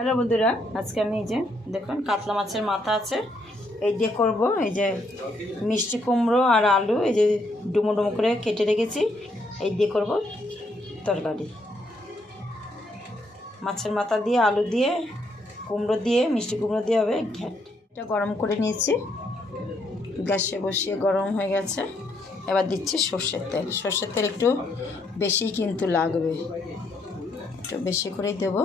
Hello বন্ধুরা, আজকে আমি এই যে দেখুন কাতলা মাছের মাথা আছে, এই দিয়ে করব। এই যে মিষ্টি কুমড়ো আর আলু এই যে ডুমো ডুমো করে কেটে রেখেছি, এই দিয়ে করব তরকারি। মাছের মাথা দিয়ে আলু দিয়ে কুমড়ো দিয়ে মিষ্টি কুমড়ো দিয়ে হবে ঘ্যাট। এটা গরম করে নিয়েছি, গ্যাসে বসিয়ে গরম হয়ে গেছে। এবার দিচ্ছি সর্ষের তেল। সর্ষের তেল একটু বেশি কিন্তু লাগবে, একটু বেশি করেই দেবো।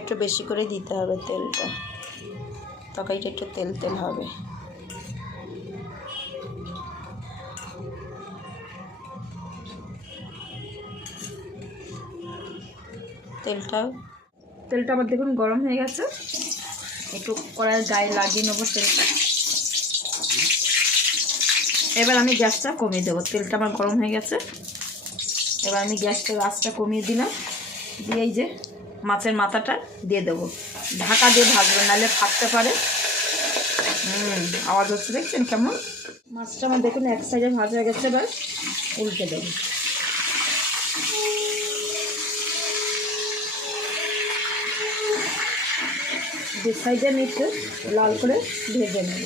একটু বেশি করে দিতে হবে তেলটা, তরকারিটা একটু তেল তেল হবে। তেলটা আবার দেখুন গরম হয়ে গেছে, একটু কড়াইয়ের গায়ে লাগিয়ে নেবো তেলটা। এবার আমি গ্যাসটা কমিয়ে দেবো, তেলটা আমার গরম হয়ে গেছে। এবার আমি গ্যাসটা কমিয়ে দিলাম, দিয়ে এই যে মাছের মাথাটা দিয়ে দেবো। ঢাকা দিয়ে ভাজবো, নাহলে ফাটতে পারে। আওয়াজ হচ্ছে, দেখছেন কেমন? মাছটা আমার দেখুন এক সাইডে ভাজা হয়ে গেছে, এবার উল্টে দেবো। দু সাইডে আমি একটু লাল করে ভেজে নেব।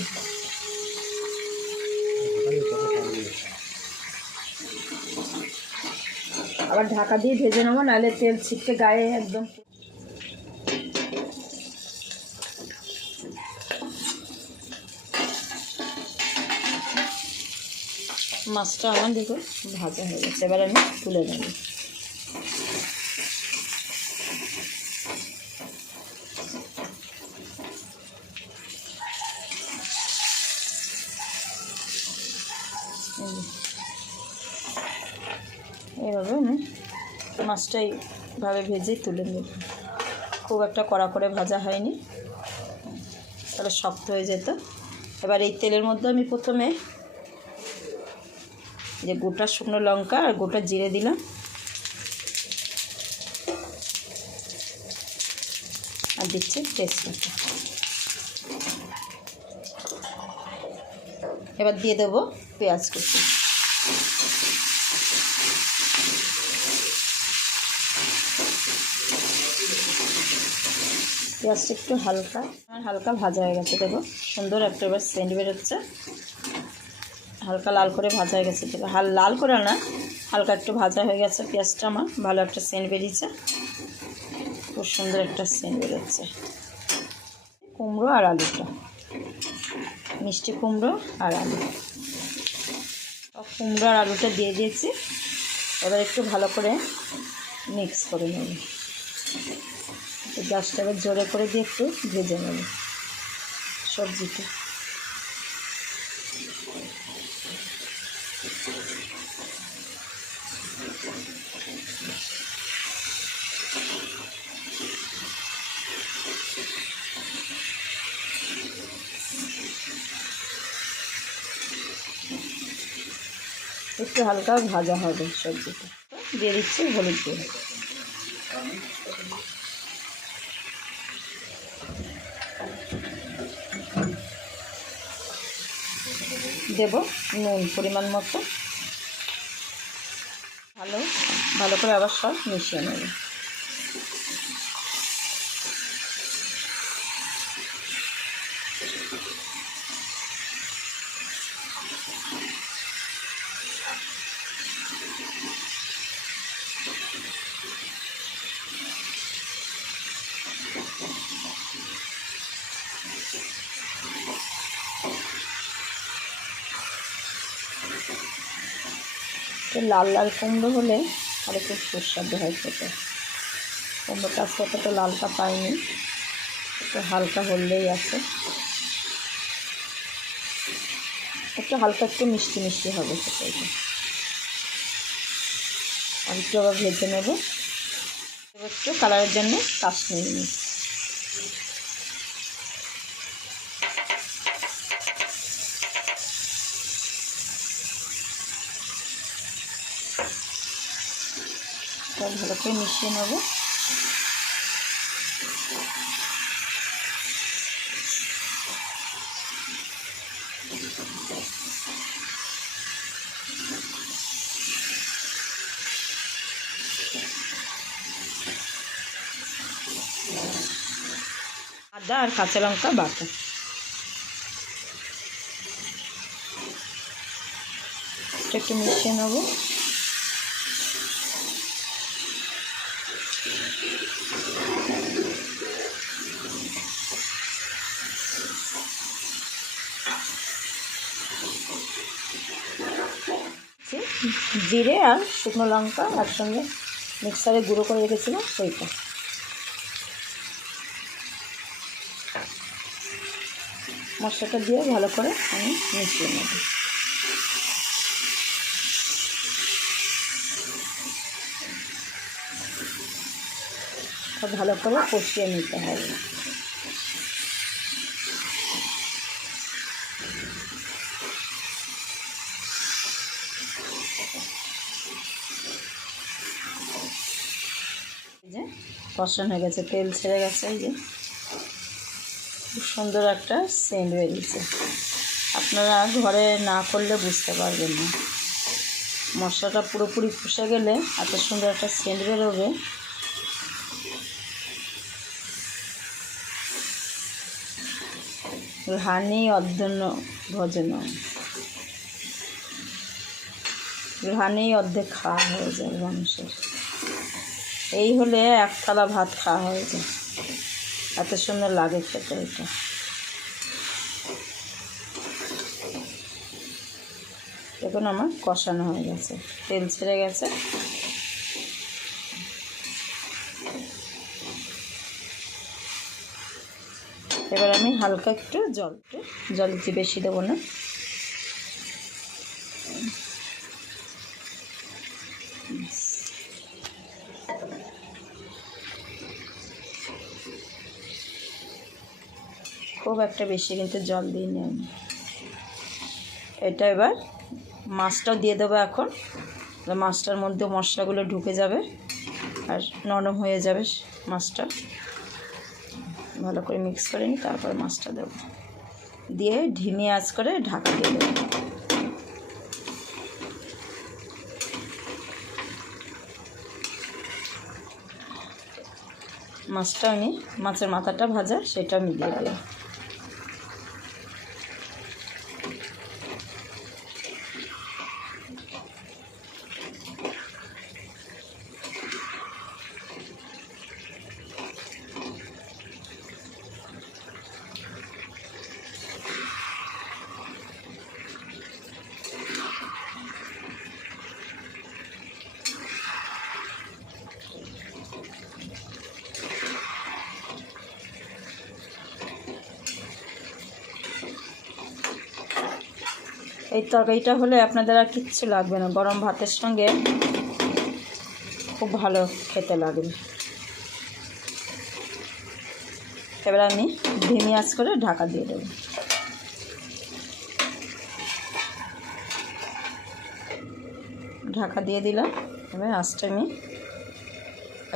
আবার ঢাকা দিয়ে ভেজে নেবো, নাহলে তেল ছিটকে গায়ে একদম। মাছটা আমার দেখুন ভাজা হয়ে গেছে, এবার আমি তুলে নেব। এইভাবে আমি মাছটা এইভাবে ভেজে তুলে নেব। খুব একটা কড়া করে ভাজা হয়নি, তাহলে শক্ত হয়ে যেত। এবার এই তেলের মধ্যে আমি প্রথমে যে গোটা শুকনো লঙ্কা আর গোটা জিরে দিলাম, আর দিচ্ছি তেজপাতা। এবার দিয়ে দেবো পেঁয়াজ কুচি। পেঁয়াজটা একটু হালকা ভাজা হয়ে গেছে, দেখো সুন্দর একটা এবার সেন্ট বেরোচ্ছে। হালকা লাল করে ভাজা হয়ে গেছে, দেখো লাল করে না, হালকা একটু ভাজা হয়ে গেছে পেঁয়াজটা আমার। ভালো একটা সেন্ট বেরিয়েছে, খুব সুন্দর একটা সেন্ট বেরোচ্ছে। কুমড়ো আর আলুটা, মিষ্টি কুমড়ো আর আলু, কুমড়ো আর আলুটা দিয়ে দিয়েছি। এবার একটু ভালো করে মিক্স করে নেব। গ্যাসটা এবার জোরে করে দিয়ে একটু ভেজে নেব সবজিটা। একটু হালকা ভাজা হবে সবজিটা। দিয়ে দিচ্ছি হলুদ গুঁড়ো, দেব নুন পরিমাণ মতো। ভালো করে আবার সব মিশিয়ে নেব। লাল লাল কুমড়ো হলে আরও খুব সুস্বাদু হয় খেতে। কুমড়োটা আজকে তো লালটা পাইনি, একটু হালকা হলেই আছে, একটু হালকা একটু মিষ্টি মিষ্টি হবে সেটাই। আর একটু আবার ভেজে নেব, একটু কালারের জন্য কাশ্মীরি মির্চ। সব ভালো করে মিশিয়ে নেব। আদা আর কাঁচা লঙ্কা বাটা, একটু মিশিয়ে নেব। জিরে আর শুকনো লঙ্কা একসঙ্গে মিক্সারে গুঁড়ো করে রেখেছিলাম সেইটা, মশলাটা দিয়ে ভালো করে আমি মিশিয়ে নেব। ভালো করে কষিয়ে নিতে হবে। যে কষানো হয়ে গেছে, তেল ছেড়ে গেছে, এই যে খুব সুন্দর একটা সেন্ট বেরিয়েছে। আপনারা ঘরে না করলে বুঝতে পারবেন না, মশলাটা পুরোপুরি কষে গেলে এত সুন্দর একটা সেন্ট বেরোবে। ঘ্রাণেই অর্ধন্য ভোজন, ঘ্রাণেই অর্ধেক খাওয়া হয়ে যায় মানুষের। এই হলে এক থালা ভাত খাওয়া হয়ে যায়, এত সুন্দর লাগে খেতে এটা। দেখুন আমার কষানো হয়ে গেছে, তেল ছেড়ে গেছে। এবার আমি হালকা একটু জল দিতে, বেশি দেবো না। খুব একটা বেশি কিন্তু জল দিইনি আমি। এটা এবার মাছটাও দিয়ে দেবো এখন, মাছটার মধ্যে মশলাগুলো ঢুকে যাবে আর নরম হয়ে যাবে মাছটা। ভালো করে মিক্স করে নিই, তারপর মাছটা দেবো, দিয়ে ঢিমি আঁচ করে ঢাকা দিয়ে দেবো। মাছটা আমি, মাছের মাথাটা ভাজা, সেটা আমি দিয়ে দিলাম। এই তরকারিটা হলে আপনাদের আর কিচ্ছু লাগবে না, গরম ভাতের সঙ্গে খুব ভালো খেতে লাগবে। এবার আমি ধিমি আঁচ করে ঢাকা দিয়ে দেবো। ঢাকা দিয়ে দিলাম, এবার আঁচটা আমি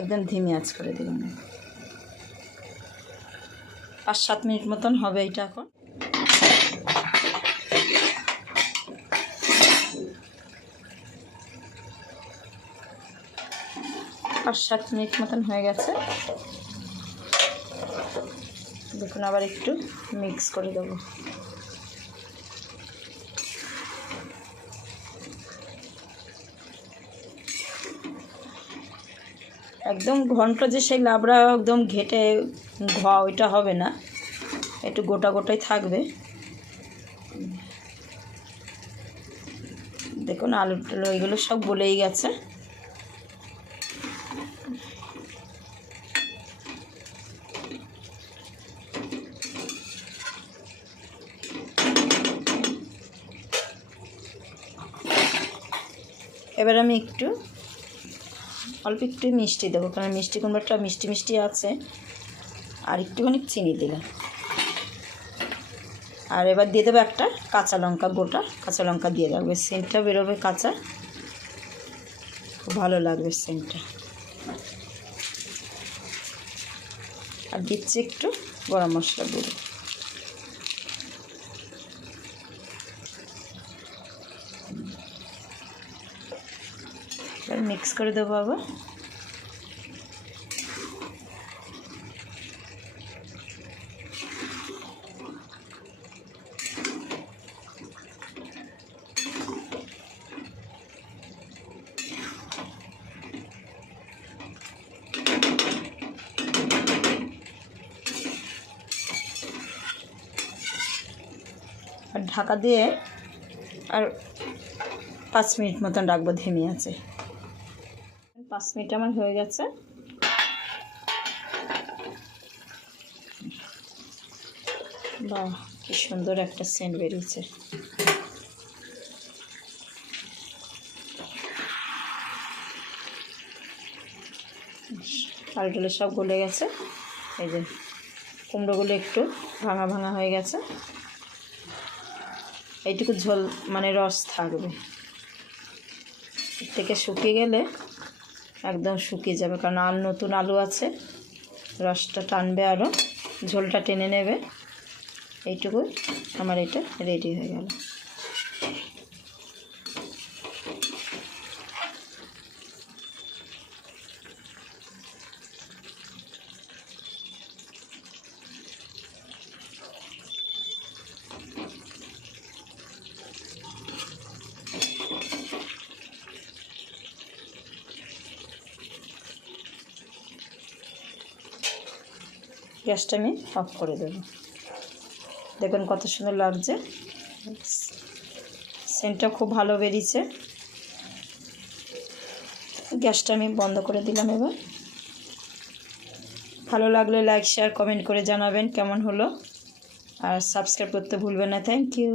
একদম ধিমি আঁচ করে দিলাম। 5-7 মিনিট মতন হবে এটা। এখন 5-7 মিনিট মতন হয়ে গেছে। দেখুন, আবার একটু মিক্স করে দেবো। একদম ঘন্ট যে সেই লাবড়া একদম ঘেটে ধোয়া, ওইটা হবে না, একটু গোটা গোটাই থাকবে। দেখুন আলু টালু এগুলো সব গলেই গেছে। এবার আমি অল্প একটু মিষ্টি দেবো, কারণ মিষ্টি কুমড়োটা মিষ্টি মিষ্টি আছে, আর একটুখানি চিনি দিলাম। আর এবার দিয়ে দেবো একটা কাঁচা লঙ্কা, গোটা কাঁচা লঙ্কা দিয়ে দেবো, সেন্টটা বেরোবে কাঁচা, খুব ভালো লাগবে সেন্টটা। আর দিচ্ছি একটু গরম মশলা গুঁড়ো। এবার মিক্স করে দেবো আবার। আর ঢাকা দিয়ে আর 5 মিনিট মতন রাখবো ধিমি আছে। 5 মিনিট আমার হয়ে গেছে। বাহ, কি সুন্দর একটা সেন্ট বেরিয়েছে। ডাল সব গলে গেছে। এই যে কুমড়োগুলো একটু ভাঙা ভাঙা হয়ে গেছে। এইটুকু ঝোল মানে রস থাকবে, এর থেকে শুকিয়ে গেলে একদম শুকিয়ে যাবে, কারণ আর নতুন আলু আছে, রসটা টানবে আরও, ঝোলটা টেনে নেবে। এইটুকু আমার এটা রেডি হয়ে গেল। গ্যাসটা আমি অফ করে দেব। দেখুন কত সুন্দর লাগছে, সেন্টটা খুব ভালো বেরিয়েছে। গ্যাসটা আমি বন্ধ করে দিলাম। এবার ভালো লাগলে লাইক শেয়ার কমেন্ট করে জানাবেন কেমন হলো, আর সাবস্ক্রাইব করতে ভুলবেন না। Thank you.